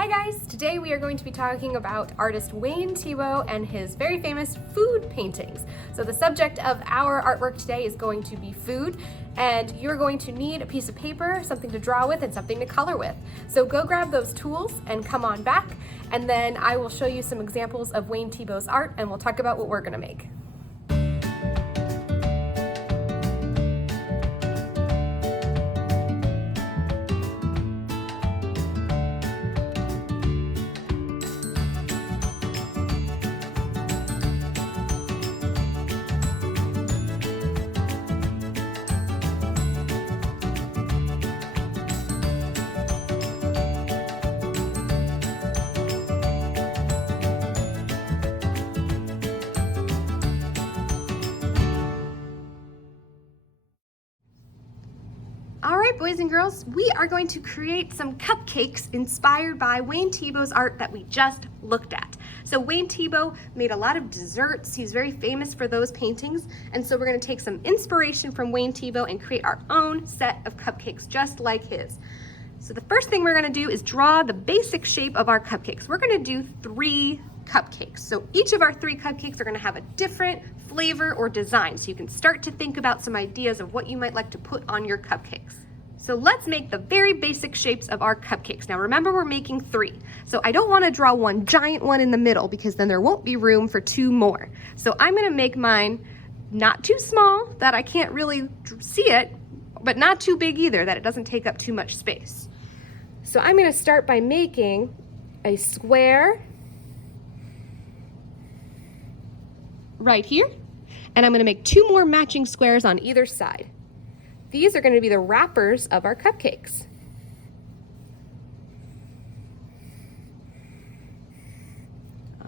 Hi guys! Today we are going to be talking about artist Wayne Thiebaud and his very famous food paintings. So the subject of our artwork today is going to be food, and you're going to need a piece of paper, something to draw with, and something to color with. So go grab those tools and come on back, and then I will show you some examples of Wayne Thiebaud's art and we'll talk about what we're going to make. All right, boys and girls, we are going to create some cupcakes inspired by Wayne Thiebaud's art that we just looked at. So Wayne Thiebaud made a lot of desserts. He's very famous for those paintings. And so we're going to take some inspiration from Wayne Thiebaud and create our own set of cupcakes just like his. So the first thing we're going to do is draw the basic shape of our cupcakes. We're going to do 3 cupcakes. So each of our 3 cupcakes are going to have a different flavor or design. So you can start to think about some ideas of what you might like to put on your cupcakes. So let's make the very basic shapes of our cupcakes. Now remember, we're making 3. So I don't want to draw one giant one in the middle because then there won't be room for 2 more. So I'm going to make mine not too small that I can't really see it, but not too big either that it doesn't take up too much space. So I'm going to start by making a square right here, and I'm going to make 2 more matching squares on either side. These are going to be the wrappers of our cupcakes.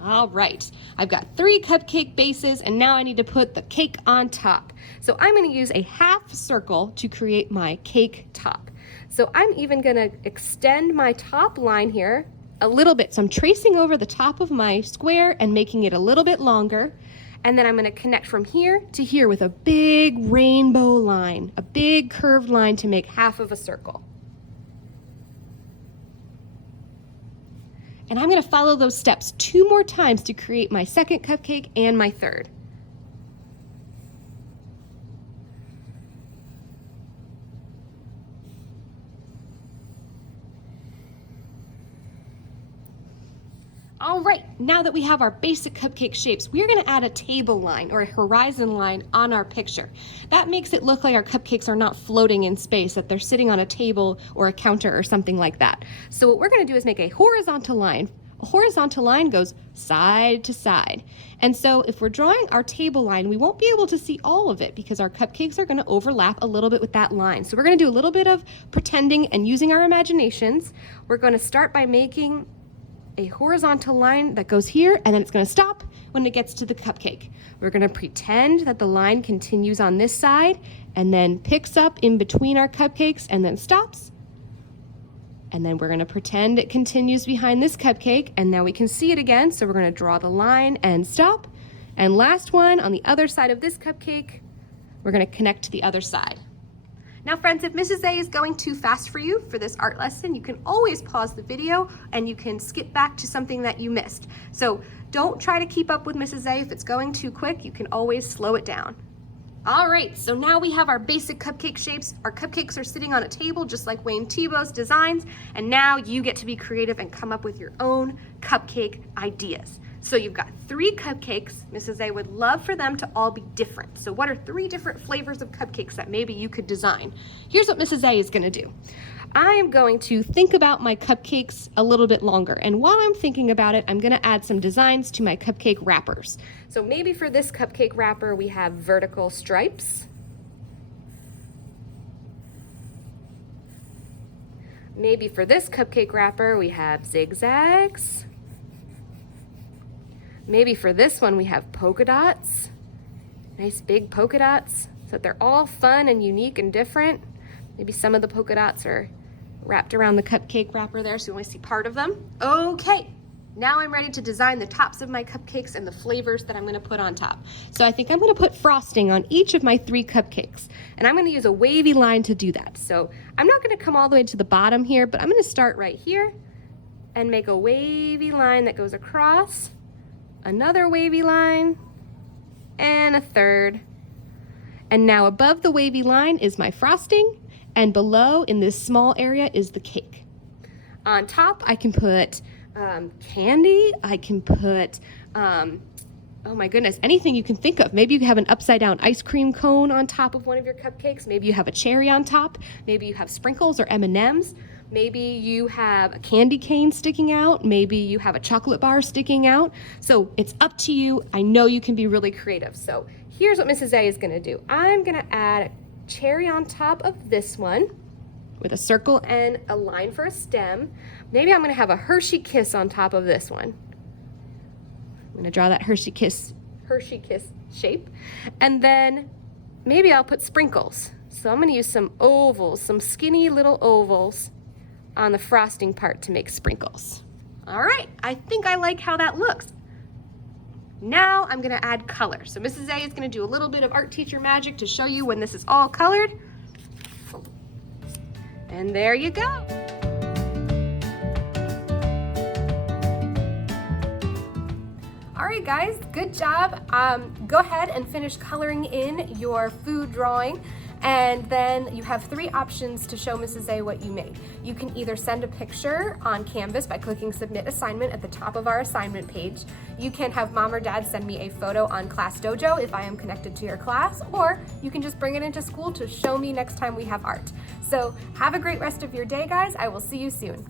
All right, I've got 3 cupcake bases, and now I need to put the cake on top. So I'm going to use a half circle to create my cake top. So I'm even going to extend my top line here a little bit. So I'm tracing over the top of my square and making it a little bit longer. And then I'm going to connect from here to here with a big rainbow line, a big curved line to make half of a circle. And I'm going to follow those steps 2 more times to create my second cupcake and my third. All right, now that we have our basic cupcake shapes, we're gonna add a table line or a horizon line on our picture. That makes it look like our cupcakes are not floating in space, that they're sitting on a table or a counter or something like that. So what we're gonna do is make a horizontal line. A horizontal line goes side to side. And so if we're drawing our table line, we won't be able to see all of it because our cupcakes are gonna overlap a little bit with that line. So we're gonna do a little bit of pretending and using our imaginations. We're gonna start by making a horizontal line that goes here, and then it's going to stop when it gets to the cupcake. We're going to pretend that the line continues on this side and then picks up in between our cupcakes and then stops. And then we're going to pretend it continues behind this cupcake, and now we can see it again. So we're going to draw the line and stop. And last one on the other side of this cupcake, we're going to connect to the other side. Now friends, if Mrs. A is going too fast for you for this art lesson, you can always pause the video and you can skip back to something that you missed. So don't try to keep up with Mrs. A. If it's going too quick, you can always slow it down. All right, so now we have our basic cupcake shapes. Our cupcakes are sitting on a table just like Wayne Thiebaud's designs, and now you get to be creative and come up with your own cupcake ideas. So you've got 3 cupcakes. Mrs. A would love for them to all be different. So what are 3 different flavors of cupcakes that maybe you could design? Here's what Mrs. A is going to do. I am going to think about my cupcakes a little bit longer. And while I'm thinking about it, I'm going to add some designs to my cupcake wrappers. So maybe for this cupcake wrapper, we have vertical stripes. Maybe for this cupcake wrapper, we have zigzags. Maybe for this one we have polka dots, nice big polka dots, so that they're all fun and unique and different. Maybe some of the polka dots are wrapped around the cupcake wrapper there, so you only see part of them. Okay, Now I'm ready to design the tops of my cupcakes and the flavors that I'm going to put on top. So I think I'm going to put frosting on each of my 3 cupcakes, and I'm going to use a wavy line to do that. So I'm not going to come all the way to the bottom here, but I'm going to start right here, and make a wavy line that goes across, another wavy line, and a third. And now above the wavy line is my frosting, and below in this small area is the cake. On top, I can put candy, I can put, oh my goodness, anything you can think of. Maybe you have an upside down ice cream cone on top of one of your cupcakes. Maybe you have a cherry on top. Maybe you have sprinkles or M&Ms. Maybe you have a candy cane sticking out. Maybe you have a chocolate bar sticking out. So it's up to you. I know you can be really creative. So here's what Mrs. A is gonna do. I'm gonna add a cherry on top of this one with a circle and a line for a stem. Maybe I'm gonna have a Hershey Kiss on top of this one. I'm gonna draw that Hershey Kiss shape. And then maybe I'll put sprinkles. So I'm gonna use some ovals, some skinny little ovals on the frosting part to make sprinkles. All right, I think I like how that looks. Now I'm gonna add color. So Mrs. A is gonna do a little bit of art teacher magic to show you when this is all colored. And there you go. All right, guys, good job. Go ahead and finish coloring in your food drawing. And then you have 3 options to show Mrs. A what you made. You can either send a picture on Canvas by clicking Submit Assignment at the top of our assignment page. You can have Mom or Dad send me a photo on Class Dojo if I am connected to your class, or you can just bring it into school to show me next time we have art. So have a great rest of your day, guys. I will see you soon.